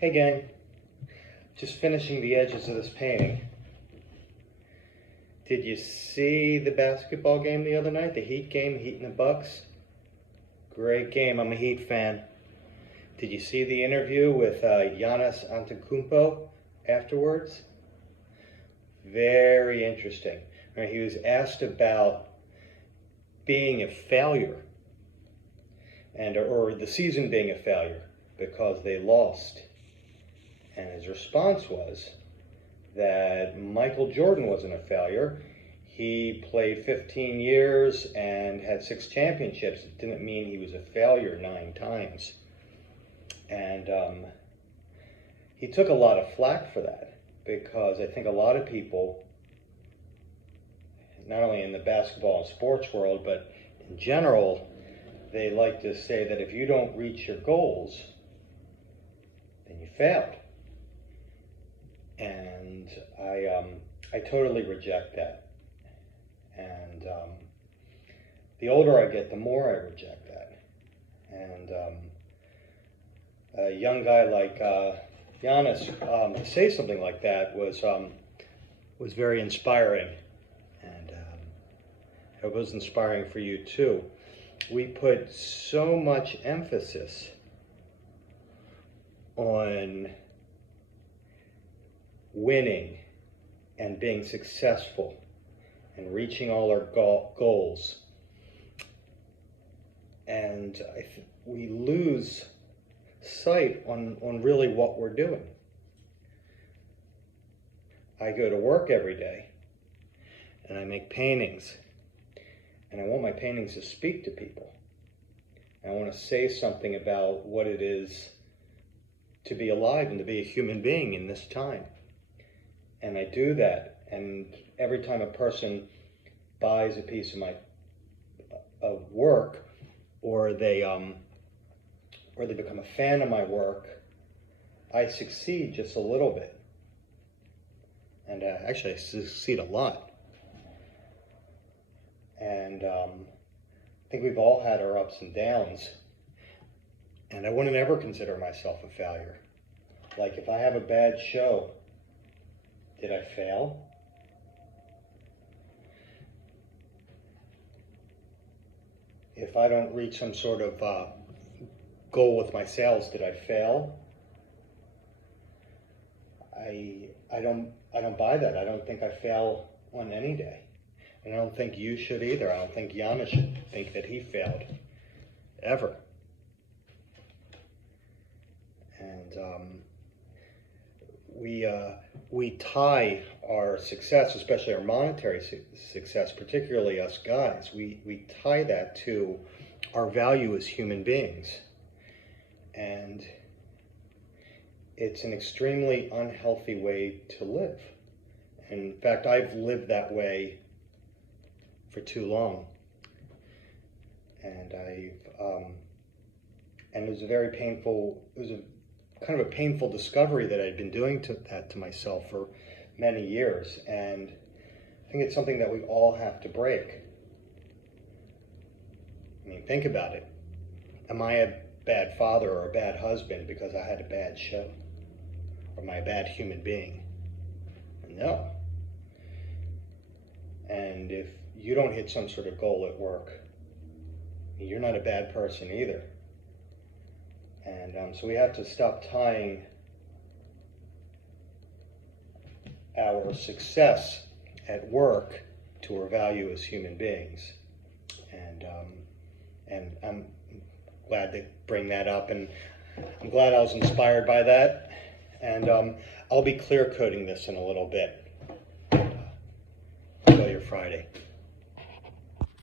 Hey gang, just finishing the edges of this painting. Did you see the basketball game the other night? The Heat game, Heat and the Bucks? Great game, I'm a Heat fan. Did you see the interview with Giannis Antetokounmpo afterwards? Very interesting. Right, he was asked about being a failure, or the season being a failure because they lost. And his response was that Michael Jordan wasn't a failure. He played 15 years and had 6 championships. It didn't mean he was a failure 9 times. And he took a lot of flack for that, because I think a lot of people, not only in the basketball and sports world, but in general, they like to say that if you don't reach your goals, then you failed. And I totally reject that. And the older I get, the more I reject that. And a young guy like Giannis to say something like that was very inspiring, and it was inspiring for you too. We put so much emphasis on winning and being successful and reaching all our goals, and we lose sight on really what we're doing. I go to work every day and I make paintings, and I want my paintings to speak to people. I want to say something about what it is to be alive and to be a human being in this time. And I do that, and every time a person buys a piece of my work, or they become a fan of my work, I succeed just a little bit. And actually I succeed a lot. And I think we've all had our ups and downs, and I wouldn't ever consider myself a failure. Like, if I have a bad show, did I fail? If I don't reach some sort of goal with my sales, did I fail? I don't buy that. I don't think I fail on any day. And I don't think you should either. I don't think Giannis should think that he failed, ever. And we tie our success, especially our monetary success, particularly us guys, we tie that to our value as human beings. And it's an extremely unhealthy way to live. In fact, I've lived that way for too long. And it was a very painful, kind of a painful discovery that I'd been doing that to myself for many years. And I think it's something that we all have to break. I mean, think about it. Am I a bad father or a bad husband because I had a bad show? Or am I a bad human being? No. And if you don't hit some sort of goal at work, you're not a bad person either. And so we have to stop tying our success at work to our value as human beings. And I'm glad to bring that up, and I'm glad I was inspired by that. And I'll be clear coating this in a little bit. Enjoy your Friday.